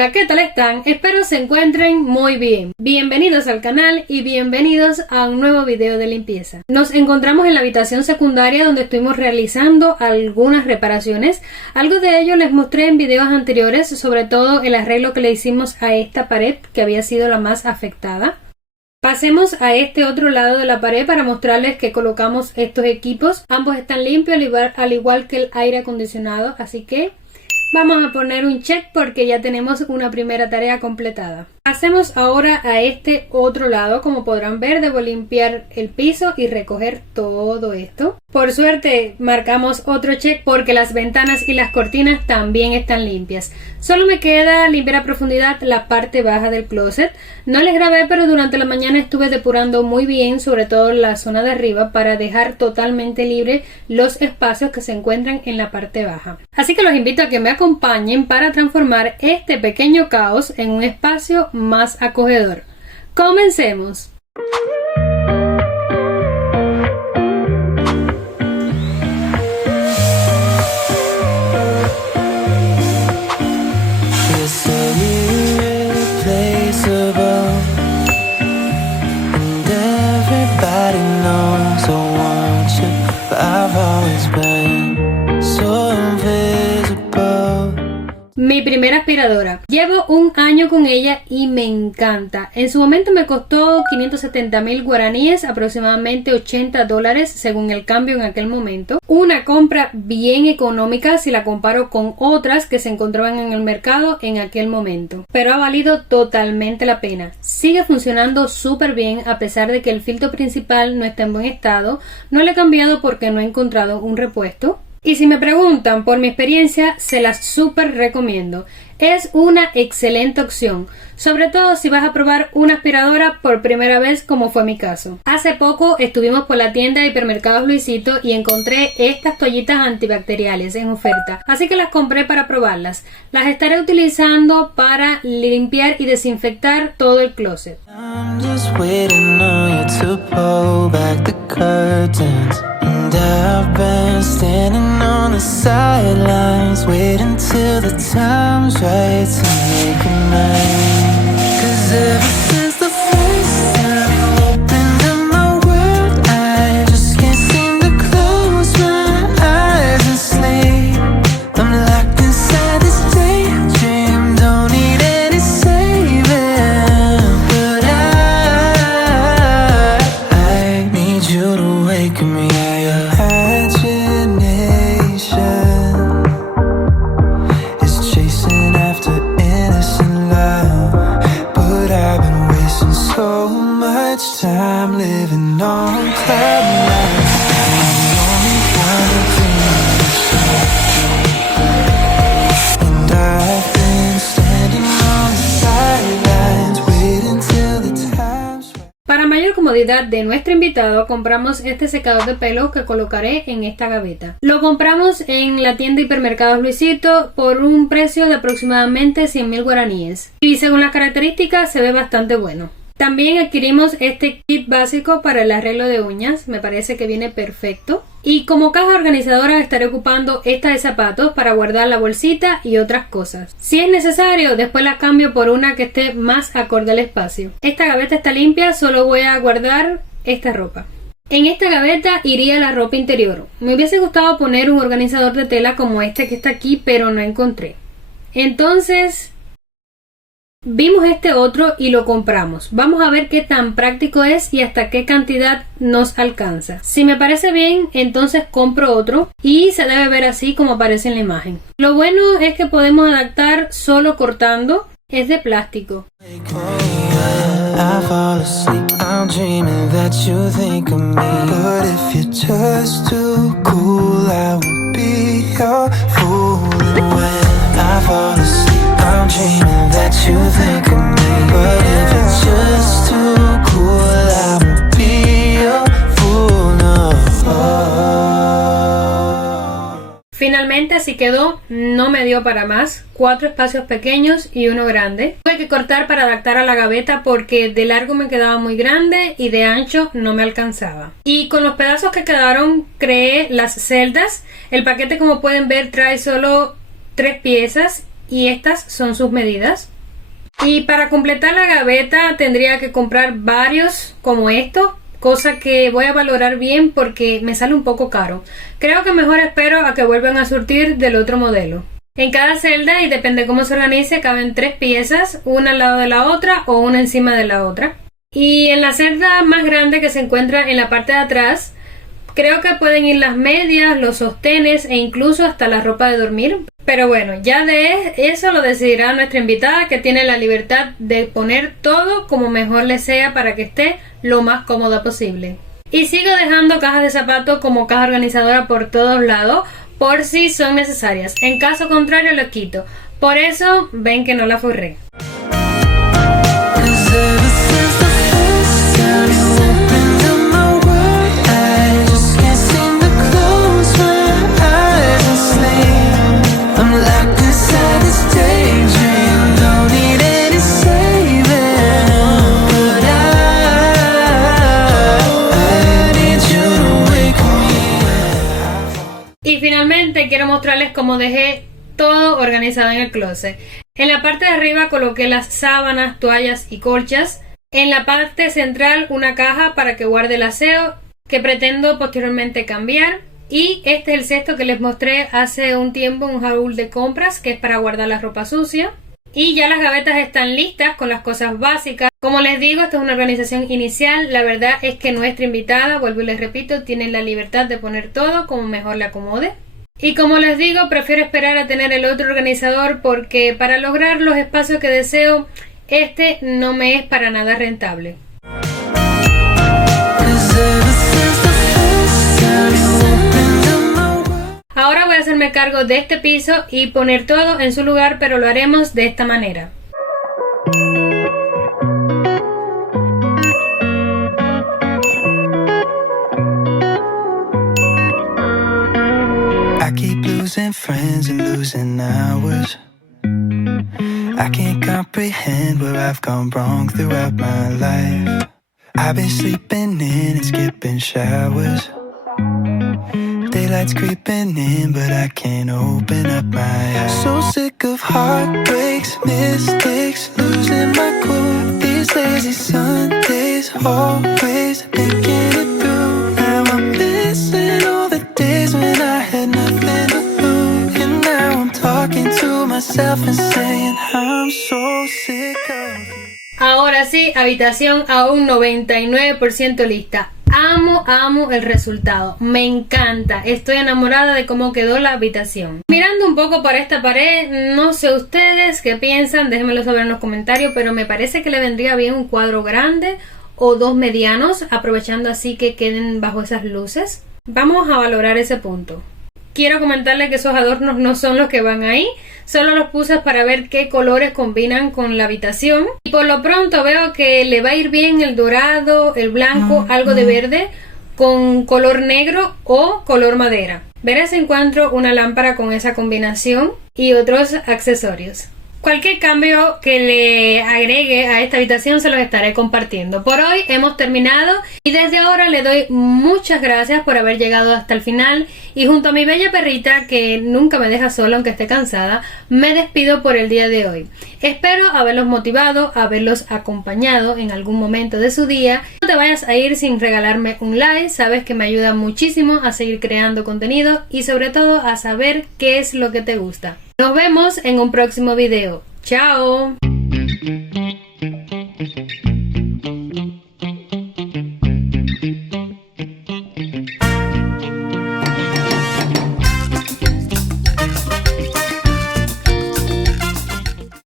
Hola, ¿qué tal están? Espero se encuentren muy bien. Bienvenidos al canal y bienvenidos a un nuevo video de limpieza. Nos encontramos en la habitación secundaria donde estuvimos realizando algunas reparaciones. Algo de ello les mostré en videos anteriores, sobre todo el arreglo que le hicimos a esta pared que había sido la más afectada. Pasemos a este otro lado de la pared para mostrarles que colocamos estos equipos. Ambos están limpios al igual que el aire acondicionado, así que vamos a poner un check porque ya tenemos una primera tarea completada. Pasemos ahora a este otro lado. Como podrán ver, debo limpiar el piso y recoger todo esto. Por suerte marcamos otro check porque las ventanas y las cortinas también están limpias. Solo me queda limpiar a profundidad la parte baja del closet. No les grabé, pero durante la mañana estuve depurando muy bien, sobre todo la zona de arriba, para dejar totalmente libre los espacios que se encuentran en la parte baja. Así que los invito a que me acompañen para transformar este pequeño caos en un espacio más acogedor. ¡Comencemos! Mi primera aspiradora. Llevo un año con ella y me encanta. En su momento me costó 570,000 guaraníes, aproximadamente $80 según el cambio en aquel momento. Una compra bien económica si la comparo con otras que se encontraban en el mercado en aquel momento. Pero ha valido totalmente la pena. Sigue funcionando súper bien a pesar de que el filtro principal no está en buen estado. No lo he cambiado porque no he encontrado un repuesto. Y si me preguntan por mi experiencia, se las súper recomiendo. Es una excelente opción, sobre todo si vas a probar una aspiradora por primera vez, como fue mi caso. Hace poco estuvimos por la tienda de hipermercados Luisito y encontré estas toallitas antibacteriales en oferta, así que las compré para probarlas. Las estaré utilizando para limpiar y desinfectar todo el closet. I've been standing on the sidelines, waiting till the time's right to make a mind. 'Cause ever since the first time you opened up my world, I just can't seem to close my eyes and sleep. I'm locked inside this daydream, don't need any saving. But I need you to wake me up. Time living on cloud nine. I'm the only one dreaming. And I've been standing on the sidelines, waiting till the time's right. Para mayor comodidad de nuestro invitado, compramos este secador de pelo que colocaré en esta gaveta. Lo compramos en la tienda hipermercados Luisito por un precio de aproximadamente 100,000 guaraníes. Y según las características se ve bastante bueno. También adquirimos este kit básico para el arreglo de uñas, me parece que viene perfecto. Y como caja organizadora estaré ocupando esta de zapatos para guardar la bolsita y otras cosas. Si es necesario, después la cambio por una que esté más acorde al espacio. Esta gaveta está limpia, solo voy a guardar esta ropa. En esta gaveta iría la ropa interior. Me hubiese gustado poner un organizador de tela como este que está aquí, pero no encontré. Entonces vimos este otro y lo compramos. Vamos a ver qué tan práctico es y hasta qué cantidad nos alcanza. Si me parece bien, entonces compro otro y se debe ver así como aparece en la imagen. Lo bueno es que podemos adaptar solo cortando. Es de plástico. I'm dreaming that you think of me, but if it's just too cool, I won't be your fool, no. Finalmente así quedó, no me dio para más. 4 espacios pequeños y uno grande. Tuve que cortar para adaptar a la gaveta porque de largo me quedaba muy grande y de ancho no me alcanzaba. Y con los pedazos que quedaron creé las celdas. El paquete, como pueden ver, trae solo 3 piezas y estas son sus medidas. Y para completar la gaveta tendría que comprar varios como estos, cosa que voy a valorar bien porque me sale un poco caro. Creo que mejor espero a que vuelvan a surtir del otro modelo. En cada celda, y depende cómo se organice, caben 3 piezas, una al lado de la otra o una encima de la otra. Y en la celda más grande que se encuentra en la parte de atrás, creo que pueden ir las medias, los sostenes e incluso hasta la ropa de dormir. Pero bueno, ya de eso lo decidirá nuestra invitada, que tiene la libertad de poner todo como mejor le sea para que esté lo más cómoda posible. Y sigo dejando cajas de zapatos como caja organizadora por todos lados, por si son necesarias. En caso contrario, lo quito. Por eso ven que no la forré. Y finalmente quiero mostrarles cómo dejé todo organizado en el closet. En la parte de arriba coloqué las sábanas, toallas y colchas. En la parte central una caja para que guarde el aseo, que pretendo posteriormente cambiar. Y este es el cesto que les mostré hace un tiempo, un baúl de compras, que es para guardar la ropa sucia. Y ya las gavetas están listas con las cosas básicas. Como les digo, esto es una organización inicial. La verdad es que nuestra invitada, vuelvo y les repito, tiene la libertad de poner todo como mejor le acomode. Y como les digo, prefiero esperar a tener el otro organizador porque para lograr los espacios que deseo, este no me es para nada rentable. Ahora voy a hacerme cargo de este piso y poner todo en su lugar, pero lo haremos de esta manera. I keep losing friends and losing hours. I can't comprehend where I've gone wrong throughout my life. I've been sleeping in and skipping showers. Daylight's creeping in, but I can't open up my eyes. So sick of heartbreaks, mistakes, losing my cool. These lazy Sundays, always thinking it through. Now I'm missing all the days when I had nothing to lose. And now I'm talking to myself and saying I'm so sick of you. Ahora sí, habitación a un 99% lista. Amo el resultado, me encanta, estoy enamorada de cómo quedó la habitación. Mirando un poco por esta pared, no sé ustedes qué piensan, déjenmelo saber en los comentarios, pero me parece que le vendría bien un cuadro grande o 2 medianos, aprovechando así que queden bajo esas luces. Vamos a valorar ese punto. Quiero comentarles que esos adornos no son los que van ahí, solo los puse para ver qué colores combinan con la habitación. Y por lo pronto veo que le va a ir bien el dorado, el blanco, algo de verde, con color negro o color madera. Veré si encuentro una lámpara con esa combinación y otros accesorios. Cualquier cambio que le agregue a esta habitación se los estaré compartiendo. Por hoy hemos terminado y desde ahora le doy muchas gracias por haber llegado hasta el final y junto a mi bella perrita que nunca me deja sola aunque esté cansada, me despido por el día de hoy. Espero haberlos motivado, haberlos acompañado en algún momento de su día. No te vayas a ir sin regalarme un like, sabes que me ayuda muchísimo a seguir creando contenido y sobre todo a saber qué es lo que te gusta. Nos vemos en un próximo video. ¡Chao!